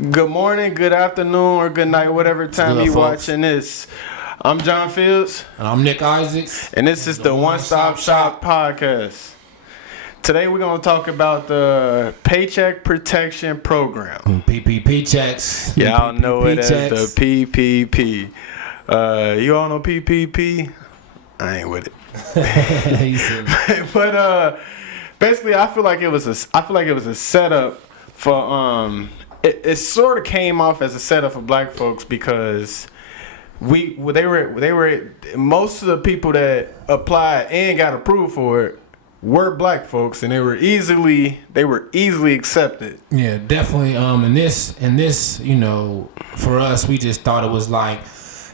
Good morning, good afternoon, or good night, whatever time good, you folks. watching this. I'm John Fields, And I'm Nick Isaacs. and this is the One Stop Shop podcast. Today we're going to talk about the Paycheck Protection Program. PPP checks. Y'all PPP know it checks. as the PPP. You all know PPP? I ain't with it. He said, But basically, I feel like it was a setup for It sort of came off as a setup for black folks because they were most of the people that applied and got approved for it were black folks, and they were easily accepted. yeah, definitely. And this, for us, we just thought it was like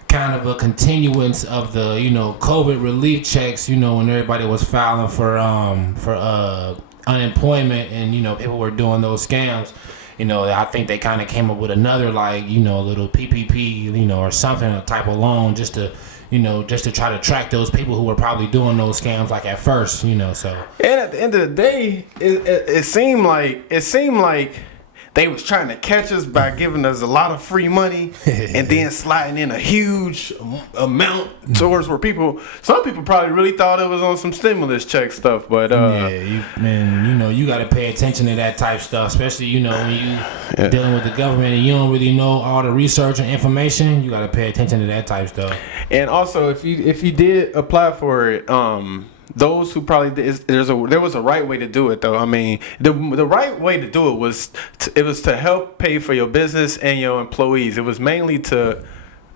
kind of a continuance of the, COVID relief checks. When everybody was filing for unemployment, and people were doing those scams. I think they kind of came up with another little PPP, or something, a type of loan, just to try to track those people who were probably doing those scams at first, so. And at the end of the day, it seemed like they was trying to catch us by giving us a lot of free money and then sliding in a huge amount towards where some people probably really thought it was on some stimulus check stuff, but you got to pay attention to that type stuff, especially when you dealing with the government and you don't really know all the research and information. You got to pay attention to that type stuff. And also, if you did apply for it, those who probably did, there was a right way to do it though. I mean, the right way to do it was to help pay for your business and your employees. It was mainly to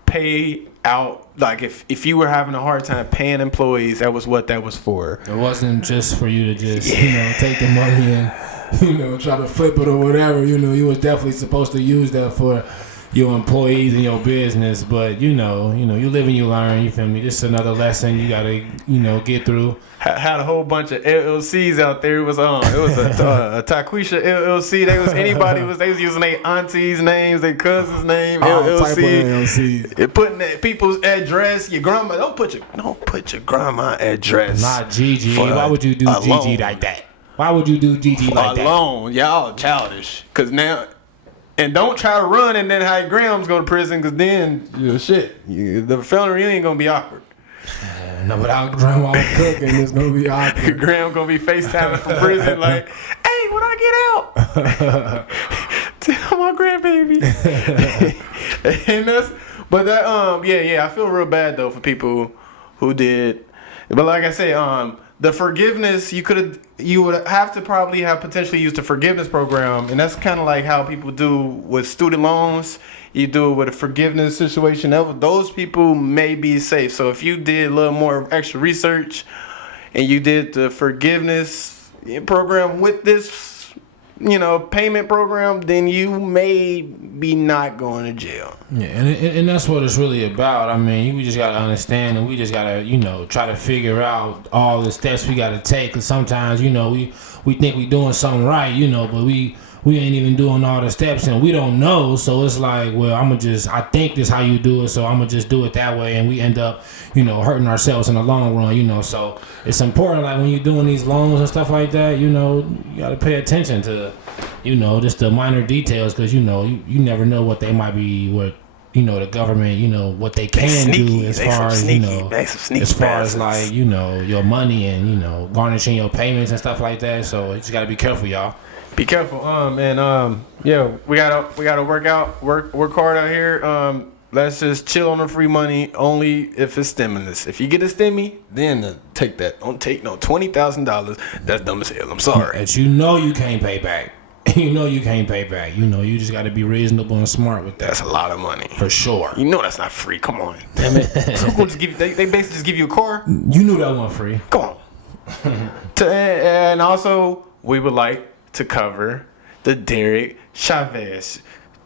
pay out, like if you were having a hard time paying employees, that was what that was for. It wasn't just for you to just take the money and try to flip it or whatever. You was definitely supposed to use that for your employees and your business, but you live and you learn. You feel me? This is another lesson you gotta get through. Had a whole bunch of LLCs out there. It was a Taquisha LLC. They was using their auntie's names, their cousin's name, LLC. It putting people's address. Your grandma don't put your grandma address. Not Gigi. Why would you do Gigi like that? Why would you do Gigi like that? Alone, y'all childish. Cause now. And don't try to run and then have Grams go to prison, because then, the felony ain't going to be awkward. No, without grandma cooking, it's going to be awkward. Graham going to be FaceTiming from prison like, hey, when I get out, tell my grandbaby. I feel real bad, though, for people who did. But like I say, the forgiveness, you would have to probably have potentially used the forgiveness program, and that's kind of like how people do with student loans. You do it with a forgiveness situation. Those people may be safe. So if you did a little more extra research and you did the forgiveness program with this, payment program, then you may be not going to jail. Yeah, and that's what it's really about. I mean, we just got to understand, and we just got to, try to figure out all the steps we got to take. Because sometimes, we think we doing something right, but we ain't even doing all the steps, and we don't know. So it's like, well, I think this how you do it, so I'm going to just do it that way. And we end up, hurting ourselves in the long run, So it's important, like when you're doing these loans and stuff like that, you got to pay attention to, just the minor details, because, you never know what they might be, the government, what they can do as far as like, your money and, garnishing your payments and stuff like that. So you just got to be careful, y'all. Be careful, we gotta work hard out here. Let's just chill on the free money only if it's stimulus. If you get a stimmy, then take that. Don't take no $20,000. That's dumb as hell. I'm sorry. That you can't pay back. You can't pay back. You just got to be reasonable and smart with that. That's a lot of money. For sure. That's not free. Come on. Damn it. So they basically just give you a car. You knew that wasn't free. Come on. And also, we would like to cover the Derek Chavez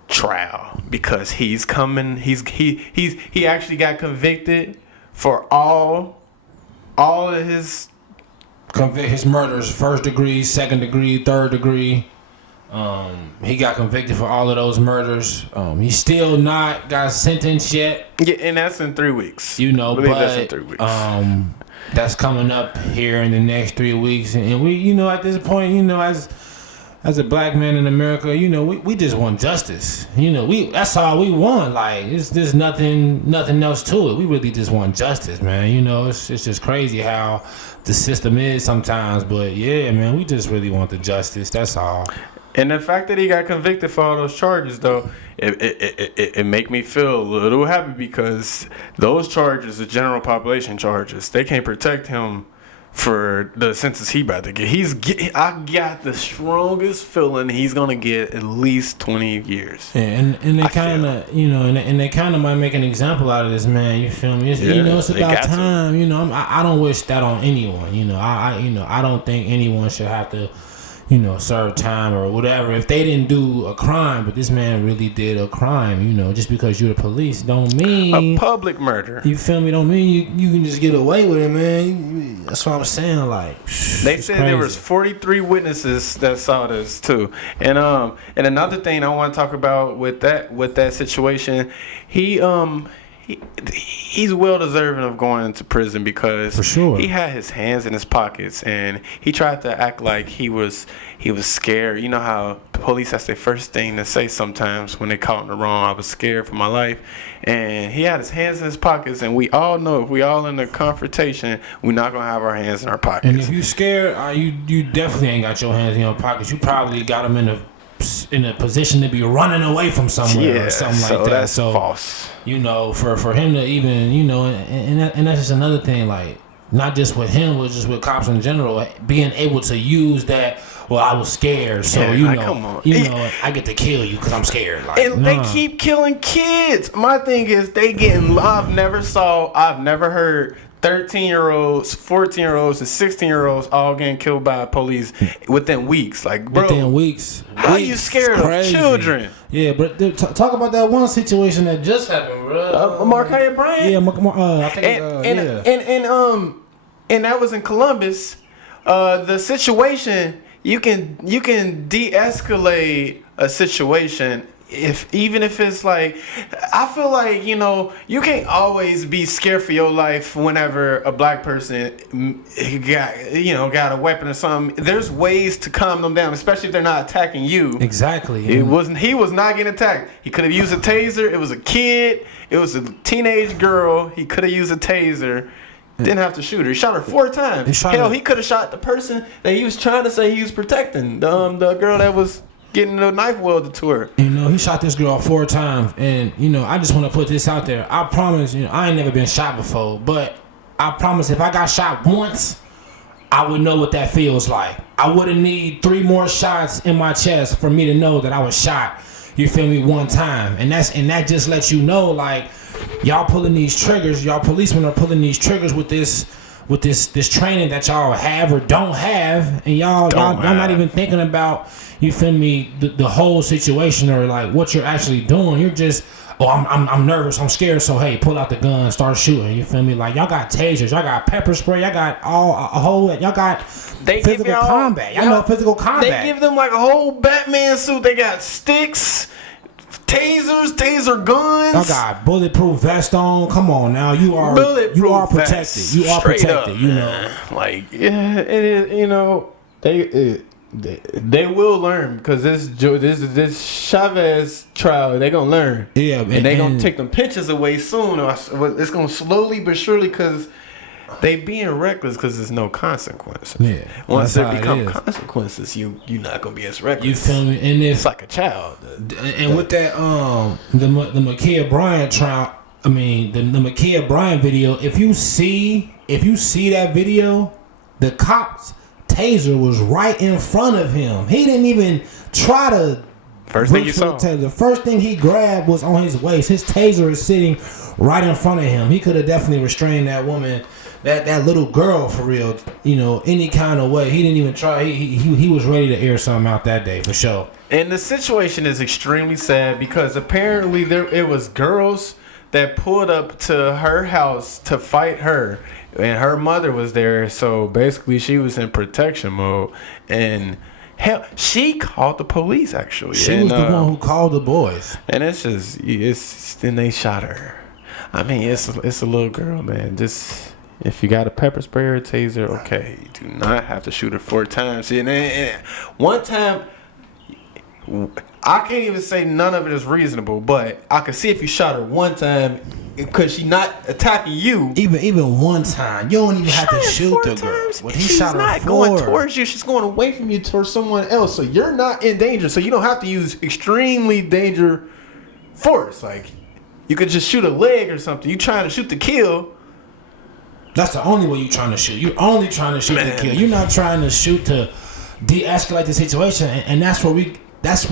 trial, because he's coming. He actually got convicted for all of his murders, first degree, second degree, third degree. He got convicted for all of those murders. He's still not got sentenced yet. Yeah, and that's in 3 weeks. But that's in 3 weeks. That's coming up here in the next 3 weeks, and we, at this point, as a black man in America, you know, we just want justice. You know, that's all we want. Like, there's nothing else to it. We really just want justice, man. You know, it's just crazy how the system is sometimes. But yeah, man, we just really want the justice. That's all. And the fact that he got convicted for all those charges, though, it make me feel a little happy because those charges are general population charges. They can't protect him for the sentence he about to get. I got the strongest feeling he's gonna get at least 20 years. Yeah, and they kind of, you know, and they kind of might make an example out of this man. You feel me? You know, it's about time. You know, I don't wish that on anyone. You know, I don't think anyone should have to, you know, serve time or whatever if they didn't do a crime. But this man really did a crime. You know, just because you're the police don't mean a public murder. You feel me? Don't mean you can just get away with it, man. That's what I'm saying. Like, they said there was 43 witnesses that saw this too. And another thing I want to talk about with that situation, he's well deserving of going into prison because for sure he had his hands in his pockets and he tried to act like he was scared. You know how police, that's their first thing to say sometimes when they caught in the wrong. I was scared for my life. And he had his hands in his pockets, and we all know if we all in a confrontation, we're not gonna have our hands in our pockets. And if you scared, you definitely ain't got your hands in your pockets. You probably got them in a position to be running away from somewhere or something like that. That's false. You know, for him to even, you know, and that's just another thing, like, not just with him, but just with cops in general, being able to use that, well, I was scared, so, I get to kill you because I'm scared. Like, and they keep killing kids. My thing is, I've never heard 13-year-olds, 14-year-olds, and 16-year-olds all getting killed by police within weeks. Like, bro, within weeks. How are you scared of children? Yeah, but talk about that one situation that just happened, bro. Markiah Bryant. Yeah, I think. And that was in Columbus. The situation, you can de-escalate a situation even if it's like, I feel like, you know, you can't always be scared for your life whenever a black person got a weapon or something. There's ways to calm them down, especially if they're not attacking you. Exactly. He was not getting attacked. He could have used a taser. It was a kid. It was a teenage girl. He could have used a taser. Didn't have to shoot her. He shot her 4 times. He could have shot the person that he was trying to say he was protecting. The girl that was getting the knife welded to her. You know, he shot this girl 4 times. And, you know, I just want to put this out there. I promise, you know, I ain't never been shot before. But I promise if I got shot once, I would know what that feels like. I wouldn't need 3 more shots in my chest for me to know that I was shot. You feel me? 1 time. And that just lets you know, like, y'all pulling these triggers, y'all policemen are pulling these triggers with this training that y'all have or don't have, and y'all not even thinking about, you feel me, the whole situation or like what you're actually doing. You're just, I'm nervous, I'm scared, so hey, pull out the gun, start shooting. You feel me? Like, y'all got tasers, y'all got pepper spray, y'all got y'all got physical combat. Y'all know physical combat. They give them like a whole Batman suit. They got sticks, tasers, taser guns. Y'all got bulletproof vest on. Come on now, you are protected. You are protected. You know, like, yeah, it is. You know, they will learn because this Chavez trial, they gonna learn. Yeah, and they gonna take them pictures away soon. It's gonna slowly but surely, because they being reckless because there's no consequences. Yeah. Once there become consequences, you're not gonna be as reckless. You feel me? And it's like a child. And with that, the Markiah Bryant trial, I mean the Markiah Bryant video. If you see that video, the cop's taser was right in front of him. He didn't even try to. First thing you saw. The first thing he grabbed was on his waist. His taser is sitting right in front of him. He could have definitely restrained that woman. That little girl, for real, you know, any kind of way. He didn't even try. He was ready to air something out that day, for sure. And the situation is extremely sad because apparently it was girls that pulled up to her house to fight her, and her mother was there. So basically, she was in protection mode, and hell, she called the police. Actually, she was the one who called the boys. And then they shot her. I mean, it's a little girl, man. Just. If you got a pepper spray or a taser, okay, you do not have to shoot her 4 times. And one time, I can't even say none of it is reasonable, but I could see if you shot her one time, because she not attacking you. Even one time, you don't even have to shoot the girl. But he she's shot her not going towards you. She's going away from you towards someone else. So you're not in danger. So you don't have to use extremely danger force. Like you could just shoot a leg or something. You trying to shoot to kill. That's the only way you're trying to shoot. You're only trying to shoot to kill. You're not trying to shoot to de-escalate the situation, and that's where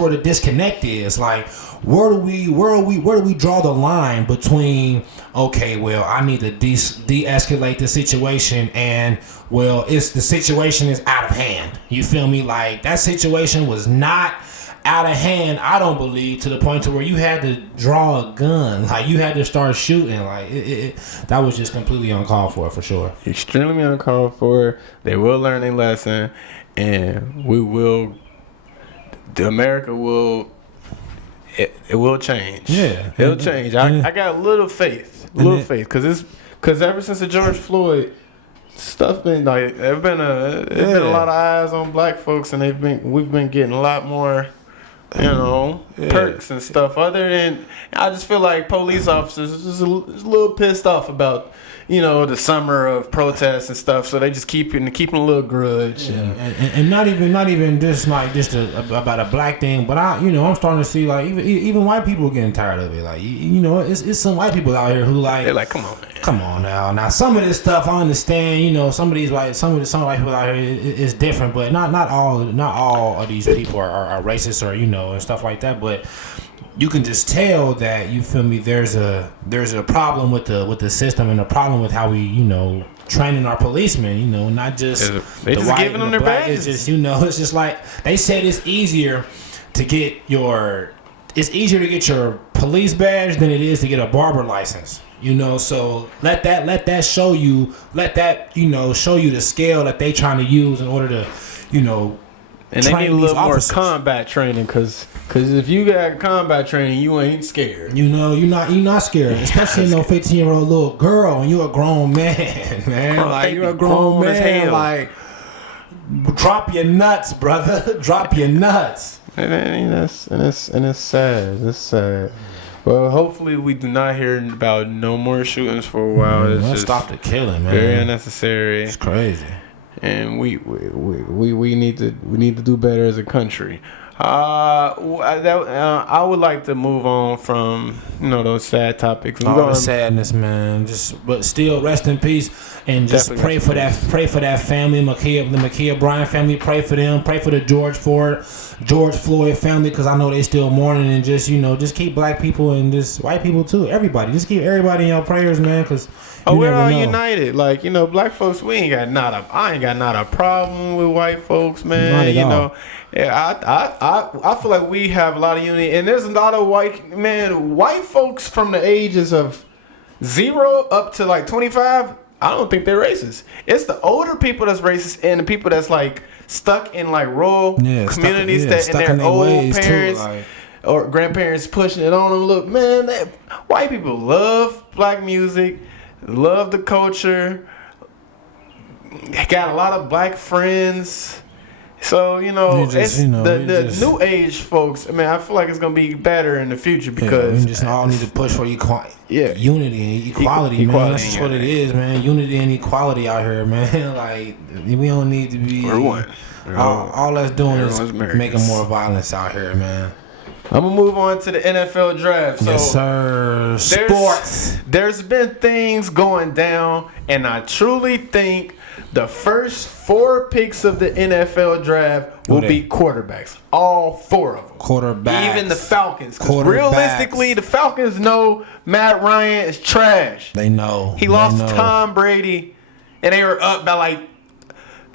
the disconnect is. Like, where do we draw the line between, okay, well, I need to de-escalate the situation, and well, the situation is out of hand. You feel me? Like, that situation was not out of hand, I don't believe, to the point to where you had to draw a gun. Like, you had to start shooting. Like, that was just completely uncalled for sure. Extremely uncalled for. They will learn a lesson, and America will, it will change. Yeah. It'll change. I got a little faith. Because ever since the George Floyd stuff been like, there's been a lot of eyes on black folks, and we've been getting a lot more, perks and stuff. Other than, I just feel like police officers is just a little pissed off about, the summer of protests and stuff. So they just keeping a little grudge. Yeah. And not even just about a black thing, but I'm starting to see, like, even white people getting tired of it. Like, it's some white people out here who, like, they're like, come on, man. Come on now. Now, some of this stuff I understand. Some of these white people out here is different, but not all of these people are racist or and stuff like that. But you can just tell that, you feel me, there's a problem with the system, and a problem with how we training our policemen. Not just they just giving them their badges. It's just it's just like they said it's easier to get your police badge than it is to get a barber license. So let that show you the scale that they trying to use in order to and they need a little more combat training, because if you got combat training, you ain't scared. You're not scared, especially 15-year-old little girl, and you're a grown man, man. Like, you're a grown man. Like, drop your nuts, brother. Drop your nuts. And it's sad. It's sad. Well, hopefully we do not hear about no more shootings for a while. Let's just stop the killing, man. Very unnecessary. It's crazy. And we need to do better as a country. I would like to move on from those sad topics. All the sadness, man. But still, rest in peace, and just pray for that family, the Ma'Khia Bryant family. Pray for them. Pray for the George Floyd family, because I know they still mourning, and just keep black people and just white people too. Everybody, just keep everybody in your prayers, man, because. We're all united. Like, black folks, I ain't got not a problem with white folks, man. I feel like we have a lot of unity, and there's a lot of white folks from the ages of 0 up to like 25. I don't think they're racist. It's the older people that's racist, and the people that's like stuck in like rural communities and their old parents or grandparents pushing it on them. Look, man, white people love black music. Love the culture. Got a lot of black friends. So, the new age folks, I feel like it's going to be better in the future, because we just all need to push for unity and equality, man. That's just what it is, man. Unity and equality out here, man. Like, we don't need to be. We're one. All that's doing is making more violence out here, man. I'm going to move on to the NFL draft. So yes, sir. Sports. There's been things going down, and I truly think the first 4 picks of the NFL draft will be quarterbacks. All 4 of them. Quarterbacks. Even the Falcons. Because realistically, the Falcons know Matt Ryan is trash. They know. He lost to Tom Brady, and they were up by like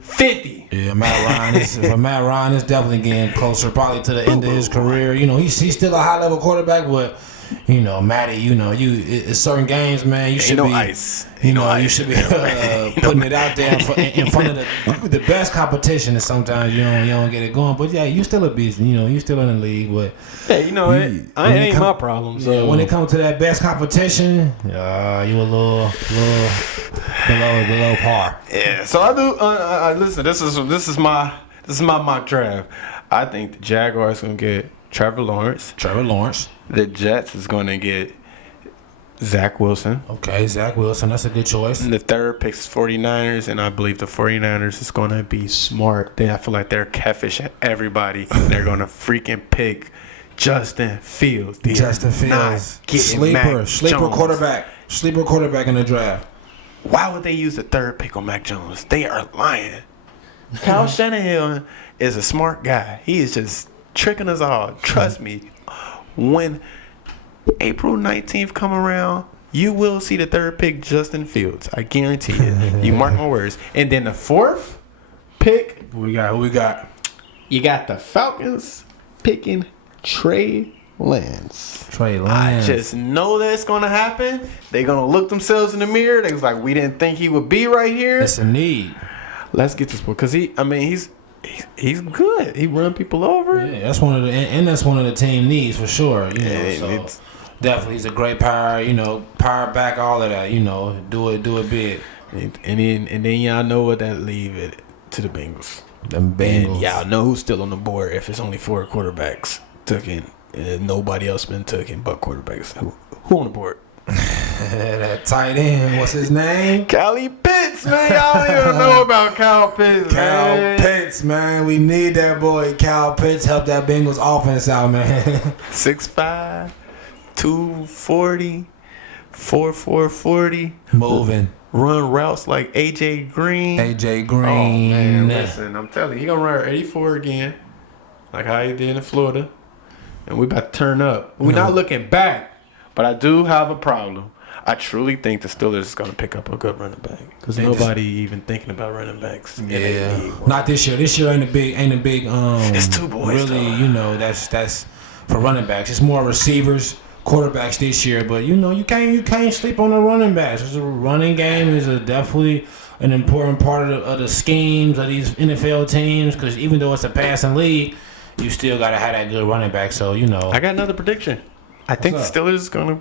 50. Yeah, Matt Ryan is definitely getting closer, probably to the end of his career. He's still a high level quarterback, but Matty, it's certain games, man. You should be ice. You should be putting it out there in front of the best competition. And sometimes you don't get it going, but yeah, you still a beast. You still in the league, but it ain't my problem. So when it comes to that best competition, you a little below par. Yeah. So I do. Listen, this is my mock draft. I think the Jaguars going to get Trevor Lawrence. Trevor Lawrence. The Jets is going to get Zach Wilson. Okay, Zach Wilson. That's a good choice. And the third pick is 49ers, and I believe the 49ers is going to be smart. I feel like they're catfishing everybody. They're going to freaking pick Justin Fields. Justin Fields. Sleeper quarterback. Sleeper quarterback in the draft. Why would they use the third pick on Mac Jones? They are lying. Kyle Shanahan is a smart guy. He is just tricking us all. Trust me. When April 19th come around, you will see the third pick, Justin Fields. I guarantee it. You mark my words. And then the fourth pick. Who we got? You got the Falcons picking Trey Lance. I just know that's going to happen. They're going to look themselves in the mirror. They was like, we didn't think he would be right here. It's a need. Let's get this boy. Because he's good. He run people over. Yeah, that's one of the team needs for sure. Definitely, he's a great power. Power back, all of that. Do it big. And then y'all know what that leave it to the Bengals. Them Bengals. And y'all know who's still on the board if it's only 4 quarterbacks taken and nobody else been taken but quarterbacks. Who on the board? That tight end. What's his name? Callie Pitts, man. Y'all don't even know about Kyle Pitts, man. Pitts, man. We need that boy. Kyle Pitts help that Bengals offense out, man. 6'5", 240, 4'40". Moving. Run routes like AJ Green. Oh, man, listen, I'm telling you, he gonna run 84 again, like how he did in Florida. And we about to turn up. We're not looking back, but I do have a problem. I truly think the Steelers is gonna pick up a good running back because nobody even thinking about running backs. Yeah, not this year. This year ain't a big. It's 2 boys. Really, though. That's for running backs. It's more receivers, quarterbacks this year. But you can't sleep on the running backs. The running game is definitely an important part of the schemes of these NFL teams because even though it's a passing league, you still gotta have that good running back. So I got another prediction. I think the Steelers is gonna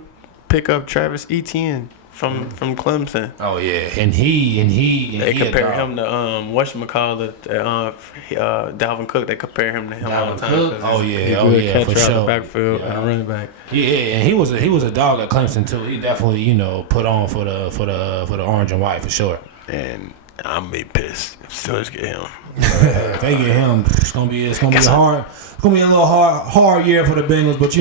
pick up Travis Etienne from Clemson. Oh yeah, and they compare him to whatchamacallit, Dalvin Cook. They compare him to him all the time. For catcher sure. out the backfield and running back. Yeah, and he was a dog at Clemson too. He definitely put on for the orange and white for sure. And I'm gonna be pissed if Steelers get him. If they get him, it's gonna be a little hard year for the Bengals. But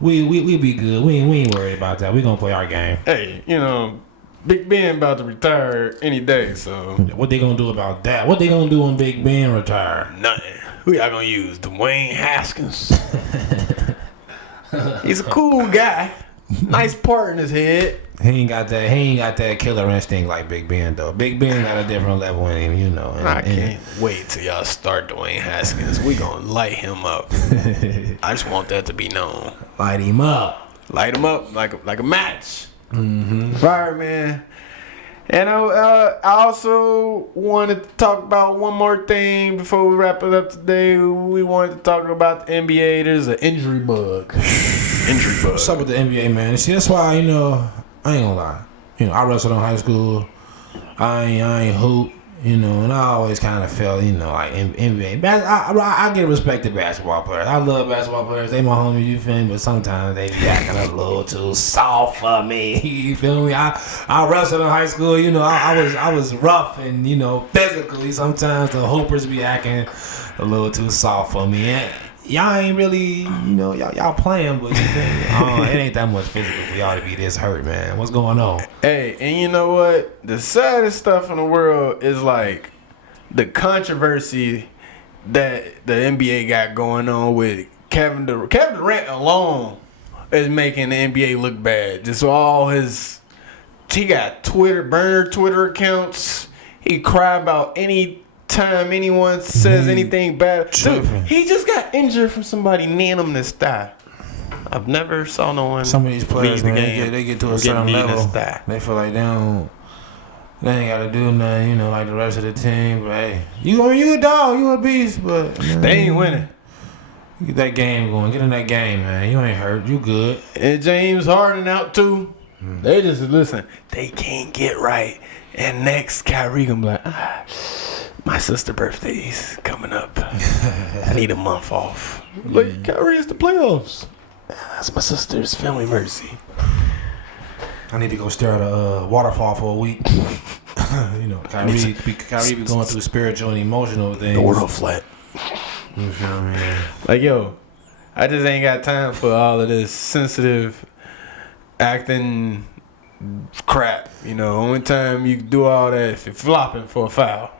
we be good. We ain't worried about that. We gonna play our game. Hey, Big Ben about to retire any day. So what they gonna do about that? What they gonna do when Big Ben retire? Nothing. Who y'all gonna use? Dwayne Haskins. He's a cool guy. Nice part in his head. He ain't got that killer instinct like Big Ben though. Big Ben got a different level in him, I can't wait till y'all start Dwayne Haskins. We gonna light him up. I just want that to be known. Light him up like a match. Mm-hmm. Fire, man. And I also wanted to talk about one more thing before we wrap it up today. We wanted to talk about the NBA. There's an injury bug. What's up with the NBA, man? See, that's why, I ain't gonna lie. I wrestled in high school. I ain't hoop, and I always kind of felt, like NBA. I get respect to basketball players. I love basketball players. They my homies, you feel me? But sometimes they be acting a little too soft for me. You feel me? I wrestled in high school. I was rough and physically. Sometimes the hoopers be acting a little too soft for me. And y'all ain't really, y'all playing, but it ain't that much physical for y'all to be this hurt, man. What's going on? Hey, and you know what? The saddest stuff in the world is like the controversy that the NBA got going on with Kevin Durant. Kevin Durant alone is making the NBA look bad. Just he got burner Twitter accounts. He cry about any time anyone says anything bad. Dude, he just got injured from somebody kneeing him in his thigh. I've never saw no one. Some of these players, man, they get to a certain level. They feel like they ain't got to do nothing, like the rest of the team. But hey, you a dog, you a beast, but they ain't winning. Get that game going. Get in that game, man. You ain't hurt. You good. And James Harden out too. They just listen. They can't get right. And next, Kyrie gonna be like, my sister's birthday's coming up. I need a month off. Like, Kyrie, it's the playoffs. That's my sister's family mercy. I need to go stare at a waterfall for a week. You know, Kyrie be going through spiritual and emotional things. The world flat. You feel me? Like, yo, I just ain't got time for all of this sensitive acting crap. You know, only time you do all that if you're flopping for a foul.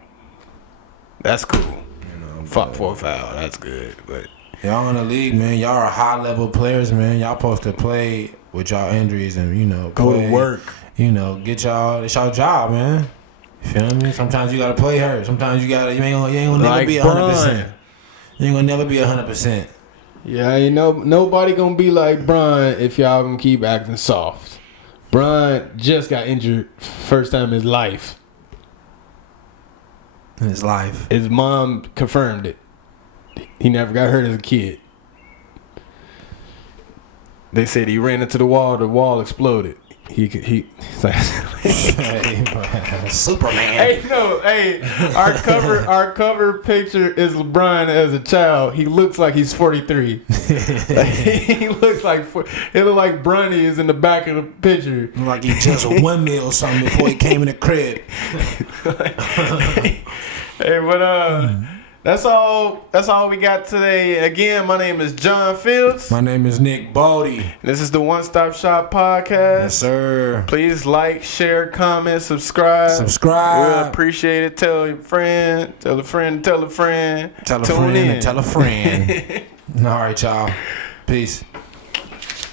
That's cool. You know, flop for a foul. That's good. But y'all in the league, man. Y'all are high level players, man. Y'all supposed to play with y'all injuries and, you know, go to work. You know, get y'all. It's y'all job, man. You feel me? Sometimes you gotta play hurt. Sometimes you ain't gonna never like be 100%. You ain't gonna never be 100%. Yeah, you know, nobody gonna be like Bron if y'all gonna keep acting soft. Bron just got injured first time in his life. In his life. His mom confirmed it. He never got hurt as a kid. They said he ran into the wall exploded. He's like Superman. Hey, our cover picture is LeBron as a child. He looks like he's 43. He looks like it look like Bronny is in the back of the picture. Like he just a windmill or something before he came in the crib. Hey, but that's all we got today. Again, my name is John Fields. My name is Nick Bodie. This is the One Stop Shop podcast. Yes, sir. Please like, share, comment, subscribe. We'll appreciate it. Tell your friend, tell a friend, tell a friend. Tell a friend and tell a friend. All right, y'all. Peace.